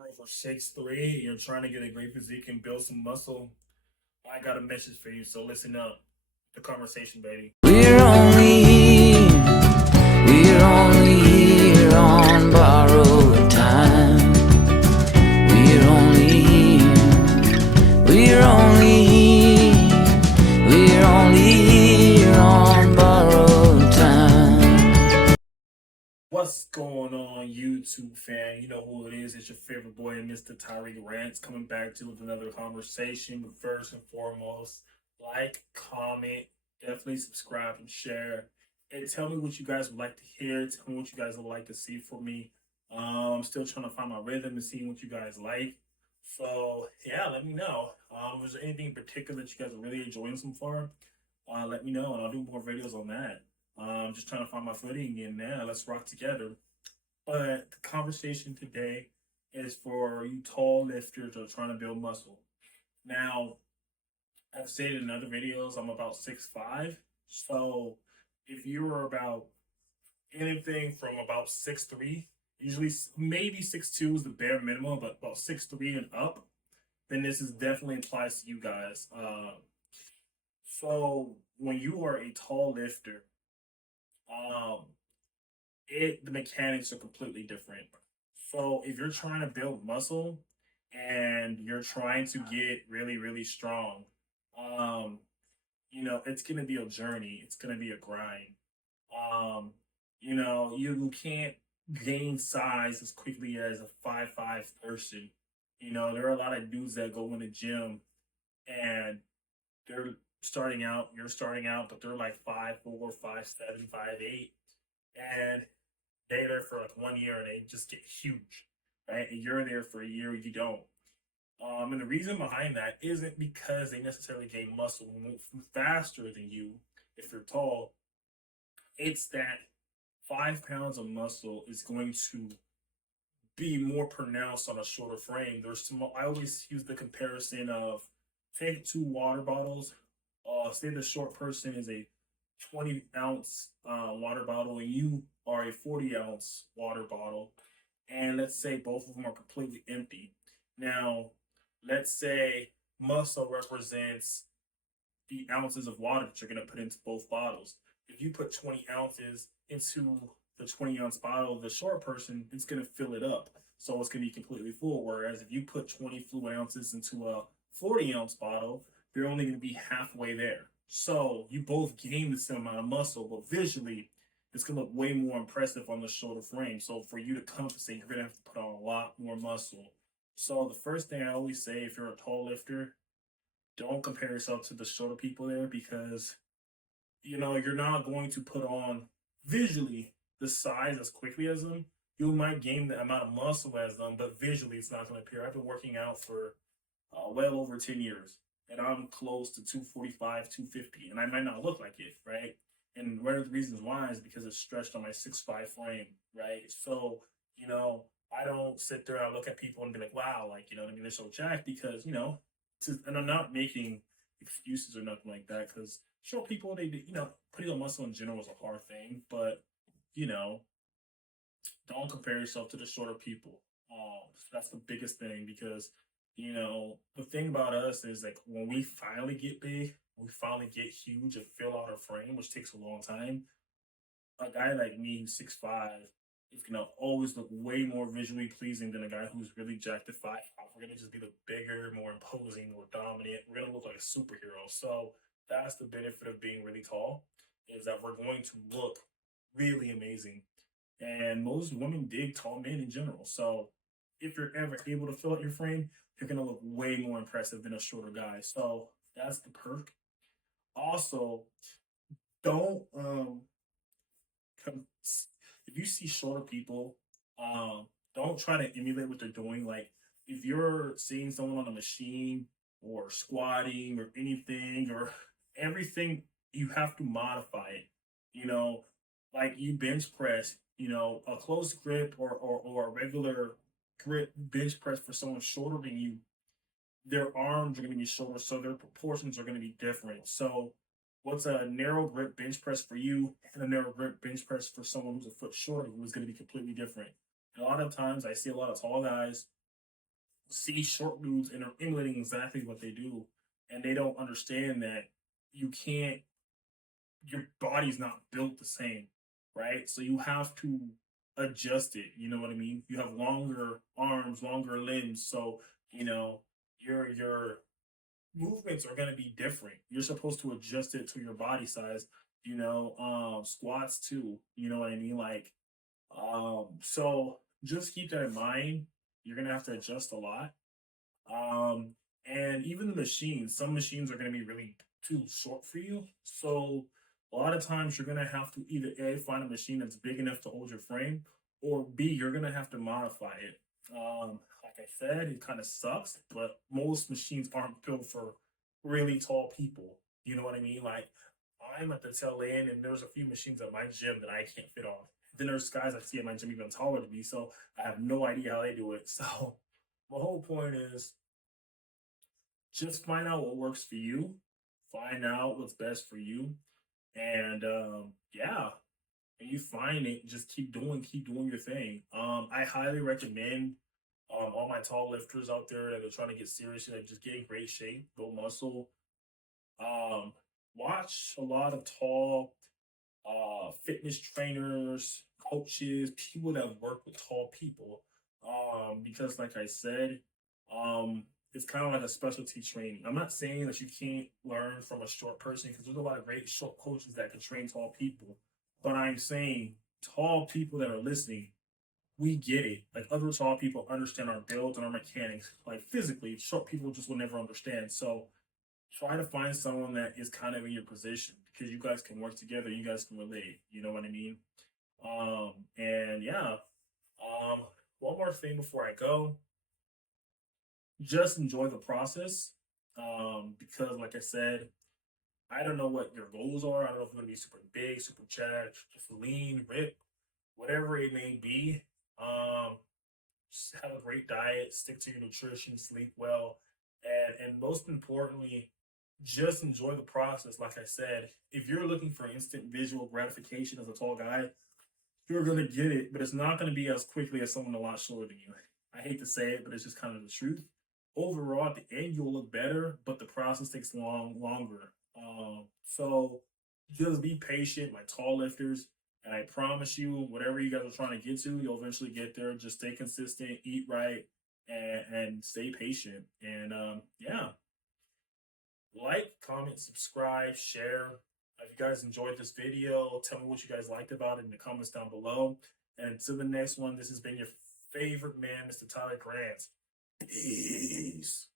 Over 6'3", you're trying to get a great physique and build some muscle, I got a message for you. So listen up. The conversation, baby. We're only here on borrowed time. We're only here, we're only here on borrowed time. What's going on, YouTube fan? You know who it is. It's your favorite boy, Mr. Tyreek Rants, coming back to with another conversation. But first and foremost, like, comment, definitely subscribe and share. And tell me what you guys would like to hear. Tell me what you guys would like to see from me. I'm still trying to find my rhythm and see what you guys like. So yeah, let me know. Is there anything in particular that you guys are really enjoying so far? Let me know, and I'll do more videos on that. Just trying to find my footing, and yeah, let's rock together. But the conversation today is for you tall lifters that are trying to build muscle. Now, I've said in other videos I'm about 6'5", so if you were about anything from about 6'3", usually maybe 6'2" is the bare minimum, but about 6'3" and up, then this is definitely applies to you guys. So when you are a tall lifter, um, the mechanics are completely different. So if you're trying to build muscle and you're trying to get really strong, um, it's gonna be a journey. It's gonna be a grind. Um, you can't gain size as quickly as a 5'5" person. There are a lot of dudes that go in the gym and they're starting out, you're starting out, but they're like 5'4", 5'7", 5'8", and they're there for like 1 year and they just get huge, right? And you're there for a year, you don't. And the reason behind that isn't because they necessarily gain muscle move faster than you if you're tall. It's that 5 pounds of muscle is going to be more pronounced on a shorter frame. I always use the comparison of take two water bottles. Say the short person is a 20-ounce water bottle and you are a 40-ounce water bottle, and let's say both of them are completely empty. Now, let's say muscle represents the ounces of water that you're going to put into both bottles. If you put 20 ounces into the 20-ounce bottle, the short person is going to fill it up. So it's going to be completely full. Whereas if you put 20 fluid ounces into a 40-ounce bottle, you're only going to be halfway there. So you both gain the same amount of muscle, but visually, it's going to look way more impressive on the shorter frame. So for you to compensate, you're going to have to put on a lot more muscle. So the first thing I always say, if you're a tall lifter, don't compare yourself to the shorter people there, because you're not going to put on visually the size as quickly as them. You might gain the amount of muscle as them, but visually it's not going to appear. I've been working out for well over 10 years, and I'm close to 245, 250, and I might not look like it, right? And one of the reasons why is because it's stretched on my 6'5" frame, right? So, I don't sit there and I look at people and be like, wow, like, I mean, they're so jacked, because, and I'm not making excuses or nothing like that, because short people, putting on muscle in general is a hard thing, but, you know, don't compare yourself to the shorter people. That's the biggest thing, because the thing about us is like when we finally get big, we finally get huge and fill out our frame, which takes a long time. A guy like me who's 6'5" is gonna always look way more visually pleasing than a guy who's really jacked at 5'5". We're gonna just be the bigger, more imposing, more dominant. We're gonna look like a superhero. So that's the benefit of being really tall, is that we're going to look really amazing. And most women dig tall men in general. So if you're ever able to fill out your frame, you're gonna look way more impressive than a shorter guy. So that's the perk. Also, don't if you see shorter people, don't try to emulate what they're doing. Like if you're seeing someone on a machine or squatting or anything or everything, you have to modify it. You know, like you bench press, a close grip or a regular grip bench press for someone shorter than you, their arms are going to be shorter, so their proportions are going to be different. So, what's a narrow grip bench press for you and a narrow grip bench press for someone who's a foot shorter, who is going to be completely different. And a lot of times, I see a lot of tall guys see short dudes and are emulating exactly what they do, and they don't understand that you can't. Your body's not built the same, right? So you have to adjust it. You know what I mean? You have longer arms, longer limbs, so you know your movements are going to be different. You're supposed to adjust it to your body size. Squats too. You know what I mean? So just keep that in mind. You're gonna have to adjust a lot. Um, and even the machines, some machines are going to be really too short for you. So a lot of times you're going to have to either A, find a machine that's big enough to hold your frame, or B, you're going to have to modify it. Like I said, it kind of sucks, but most machines aren't built for really tall people. You know what I mean? Like I'm at the tail end, and there's a few machines at my gym that I can't fit on. Then there's guys I see at my gym even taller than me, so I have no idea how they do it. So my whole point is just find out what works for you, find out what's best for you, and yeah, and you find it, just keep doing your thing. I highly recommend all my tall lifters out there that are trying to get serious and just get in great shape, build muscle. Um, Watch a lot of tall fitness trainers, coaches, people that work with tall people. Because like I said, it's kind of like a specialty training. I'm not saying that you can't learn from a short person because there's a lot of great short coaches that can train tall people. But I'm saying tall people that are listening, we get it. Like other tall people understand our build and our mechanics. Like physically, short people just will never understand. So try to find someone that is kind of in your position because you guys can work together, you guys can relate, you know what I mean? And yeah, um one more thing before I go, just enjoy the process. Because like I said, I don't know what your goals are. I don't know if you're gonna be super big, super chat, just lean, rip, whatever it may be. um just have a great diet, stick to your nutrition, sleep well, and most importantly, just enjoy the process. Like I said, if you're looking for instant visual gratification as a tall guy, you're gonna get it, but it's not gonna be as quickly as someone a lot shorter than you. I hate to say it, but it's just kind of the truth. Overall, at the end, you'll look better, but the process takes longer. So just be patient, my tall lifters, and I promise you, whatever you guys are trying to get to, you'll eventually get there. Just stay consistent, eat right, and stay patient. And yeah, like, comment, subscribe, share. If you guys enjoyed this video, tell me what you guys liked about it in the comments down below. And until the next one, this has been your favorite man, Mr. Tyler Grant. Peace.